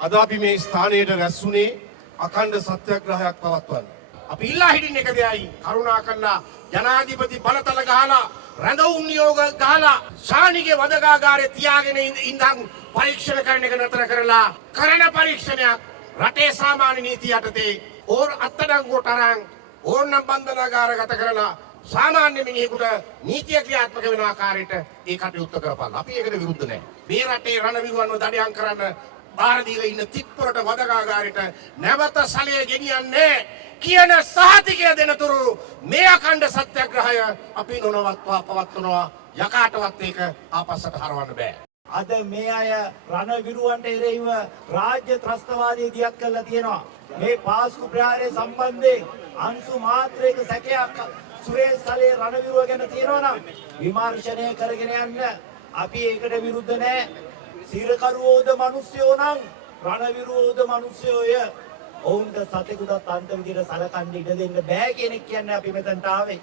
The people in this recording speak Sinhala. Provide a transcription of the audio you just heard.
අද අපි මේ ස්ථානයට රැස්ුනේ අඛණ්ඩ සත්‍යග්‍රහයක් පවත්වන්න. අපි ඉල්ලා හිටින්න එක දෙයයි කරුණාකරලා ජනාධිපති බලතල ගහලා රැඳවුම් නියෝග ගහලා ශානිගේ වදකාගාරේ තියාගෙන ඉඳන් පරීක්ෂණ කරන එක නතර කරලා කරන පරීක්ෂණයක් රටේ සාමාන්‍ය නීතිය යටතේ ඕන අත්අඩංගුවට අරන් ඕනනම් බන්ධනාගාරගත කරලා සාමාන්‍ය මිනිහෙකුට නීතිය ක්‍රියාත්මක වෙන ආකාරයට ඒ කටයුත්ත කරපළ. අපි ඒකට විරුද්ධ නැහැ. මේ රටේ රණවිරුවන්ව දඩයම් කරන්න බාර දීලා ඉන්න තිත්පොරට වදකාගාරයට නැවත සලය ගෙනියන්නේ කියන සහතිකය දෙනතුරු මේ අඛණ්ඩ සත්‍යග්‍රහය අපි නොනවත්වා පවත්වනවා. යකාටවත් ඒක ආපස්සට හරවන්න බෑ. අද මේ අය රණවිරුවන්ට එරෙහිව රාජ්‍ය ත්‍රස්තවාදී දියත් කරලා තියෙනවා. මේ පාස්කු ප්‍රහාරය සම්බන්ධයෙන් අංශු මාත්‍රයක සැකයක් සුරේෂ් සලේ රණවිරුව ගැන තියෙනවා නම් විමර්ශනය කරගෙන යන්න අපි ඒකට විරුද්ධ නැහැ. සිරකරුවෝද මිනිස්සුයෝ නම් රණවිරුවෝද මිනිස්සුයෝය. ඔවුන්ට සතෙකුටත් අන්ත විදිහට සලකන්න ඉඩ දෙන්න බෑ කියන එක කියන්නේ අපි මෙතනට ආවේ.